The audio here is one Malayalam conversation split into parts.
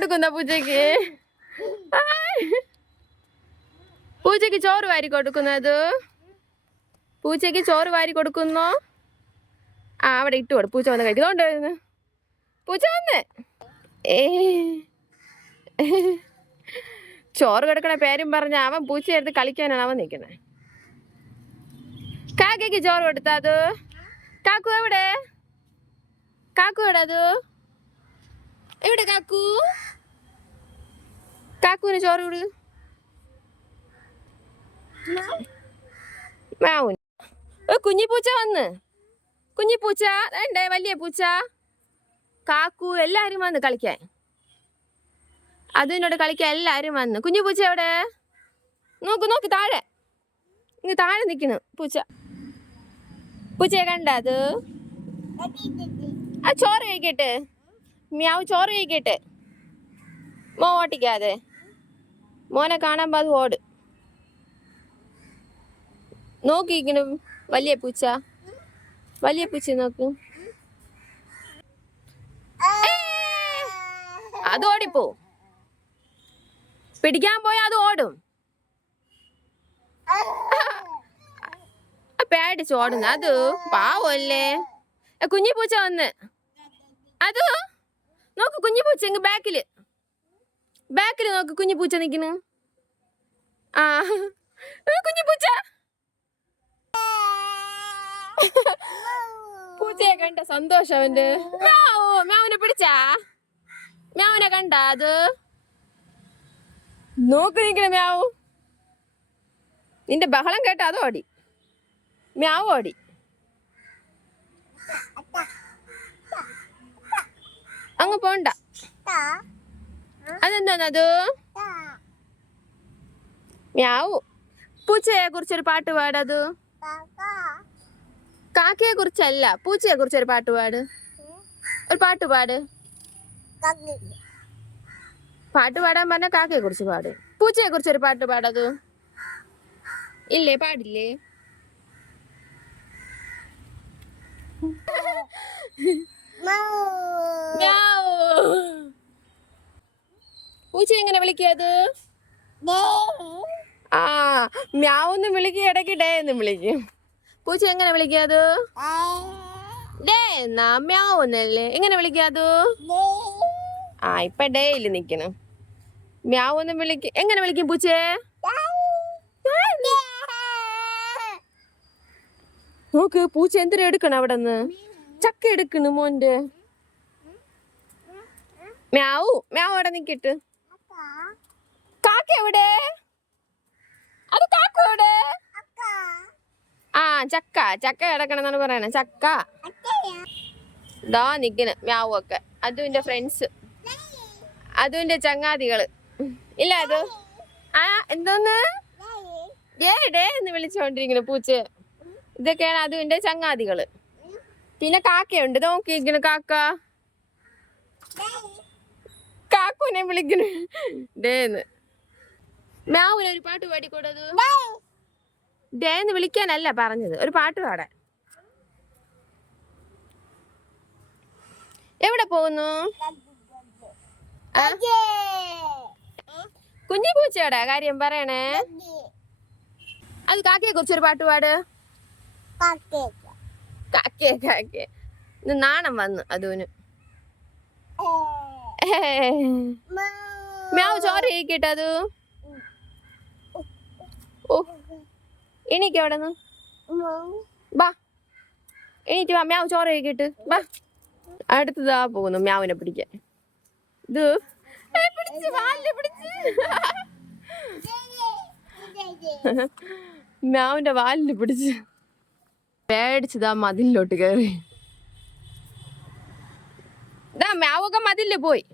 കൊടുക്കുന്ന പൂച്ചയ്ക്ക്? പൂച്ചയ്ക്ക് ചോറ് വാരി കൊടുക്കുന്നത്? പൂച്ചയ്ക്ക് ചോറ് വാരി കൊടുക്കുന്നു. ആ അവിടെ ഇട്ട് കൊടു. പൂച്ച വന്ന് കഴിക്കുന്നുണ്ടായിരുന്നു. പൂച്ച വന്ന് ചോറ് കൊടുക്കണ പേരും പറഞ്ഞ അവൻ പൂച്ചയെടുത്ത് കളിക്കാനാണ് അവൻ നിൽക്കുന്നത്. കാക്കയ്ക്ക് ചോറ് കൊടുത്താ? അത് കാക്കു എവിടെ? കാക്കു എവിടെ? അത് എവിടെ കാക്കു? കാക്കുവിന് ചോറ് കൊടു. മാവൂന് കുഞ്ഞിപ്പൂച്ച വന്ന്. കുഞ്ഞിപ്പൂച്ച വേണ്ടേ? വലിയ പൂച്ച കാക്കു എല്ലാരും വന്ന് കളിക്കാൻ. അതിനോട് കളിക്കാൻ എല്ലാരും വന്ന്. കുഞ്ഞിപ്പൂച്ച എവിടെ? നോക്ക് നോക്ക് താഴെ. ഇങ്ങ് താഴെ നിൽക്കുന്നു പൂച്ച. പൂച്ചയെ കണ്ട? അത് ആ ചോറ് കഴിക്കട്ടെ. മ്യാവ് ചോറ് കഴിക്കട്ടെ. ഓട്ടിക്കാതെ മോനെ കാണാൻ അത് ഓട്. നോക്കിയിരിക്കണം വലിയ പൂച്ച. വലിയ പൂച്ച നോക്കൂ. അത് ഓടിപ്പോ. പിടിക്കാൻ പോയാ അത് ഓടും. പേടിച്ച് ഓടുന്നു. അത് പാവല്ലേ. കുഞ്ഞിപ്പൂച്ച വന്ന്. അത് നോക്ക് കുഞ്ഞിപ്പൂച്ച ഇങ്ങ് ബാക്കില്. ബാക്കില് നോക്ക് കുഞ്ഞിപ്പൂച്ച നിക്കുന്നു. ആ കുഞ്ഞിപ്പൂച്ച. പൂച്ചയെ കണ്ട സന്തോഷം അവന്റെ. മ്യാവിനെ പിടിച്ചാ? മ്യാവിനെ കണ്ട? അത് നോക്ക് നിക്കണ മ്യാവു. നിന്റെ ബഹളം കേട്ട അത് ഓടി. മ്യാവ് ഓടി. അങ്ങ് പോണ്ട. അതെന്താണത്? മ്യാവു. പൂച്ചയെ കുറിച്ചൊരു പാട്ട് പാടത്. കാക്കയെ കുറിച്ചല്ല, പൂച്ചയെ കുറിച്ചൊരു പാട്ട് പാട്. ഒരു പാട്ട് പാട്. പാട്ട് പാടാൻ പറഞ്ഞ കാക്കയെ കുറിച്ച് പാട്. പൂച്ചയെ കുറിച്ചൊരു പാട്ട് പാടത്. ഇല്ലേ? പാടില്ലേ? പൂച്ച എങ്ങനെ വിളിക്കത്? ആ മ്യാവെന്ന് വിളിക്കും, ഇടയ്ക്ക് ഡേ എന്ന് വിളിക്കും. പൂച്ച എങ്ങനെ വിളിക്കാത്? ഡേ എന്നാ മ്യാവെന്നല്ലേ. എങ്ങനെ വിളിക്കാതു? ആ ഇപ്പൊ ഡേയില് നിക്കണം. മ്യാവെന്ന് വിളിക്കും. എങ്ങനെ വിളിക്കും പൂച്ചയെ? നോക്ക് പൂച്ച എന്തിനാ എടുക്കണം അവിടെ നിന്ന്? ചക്ക എടുക്കണു മോന്റെ. മ്യാവു മ്യാവ് അവിടെ നിക്കട്ട്. കാക്ക എവിടെ? അത് കാക്ക എവിടെ? ആ ചക്ക ചക്ക കിടക്കണം എന്നാണ് പറയണേ. ചക്ക ദാ നിക്കണ് മ്യാവു ഒക്കെ. അതുവിന്റെ ഫ്രണ്ട്സ്, അതുവിന്റെ ചങ്ങാതികള്. ഇല്ല അത് ആ എന്തോന്ന് ഡേ എന്ന് വിളിച്ചോണ്ടിരിക്കണ പൂച്ച. ഇതൊക്കെയാണ് അതുവിന്റെ ചങ്ങാതികള്. പിന്നെ കാക്കയുണ്ട്. നോക്കിയിരിക്കണ കാക്ക. കാക്കുനെ വിളിക്കണ ഡേന്ന്. മ്യാവിന് ഒരു പാട്ട് പാടിക്കൂടത്. ഡേ എന്ന് വിളിക്കാനല്ല പറഞ്ഞത്, ഒരു പാട്ട് പാടാൻ. എവിടെ പോകുന്നു? കുഞ്ഞി പൂച്ചയുടെ കാര്യം പറയണേ. അത് കാക്കയെ കുറിച്ചൊരു പാട്ട് പാട്. കാക്കയെ കാക്കയെ നാണം വന്നു അതുവിന്. മ്യാവ് ചോറ് കഴിക്കട്ടെ. അത് ഓ എണീക്ക് അവിടെ നിന്ന്. ബാ എണീറ്റ് വാ. മ്യാവ് ചോറ് കഴിക്കട്ട്. ബാ. അടുത്തതാ പോകുന്നു മ്യാവിനെ പിടിക്കാൻ. ഇത് മ്യാവിന്റെ വാലിന് പിടിച്ച് പേടിച്ചതാ മതിലിലോട്ട് കയറി. ഇതാ മ്യാവൊക്കെ മതില് പോയി.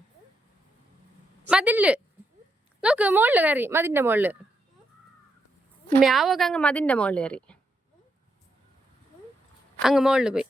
മതില് നോക്ക് മുകളില് കയറി. മതിന്റെ മുകളില് മ്യാവൊക്കെ അങ്ങ് മതിന്റെ മുകളിൽ കയറി. അങ്ങ് മുകളിൽ പോയി.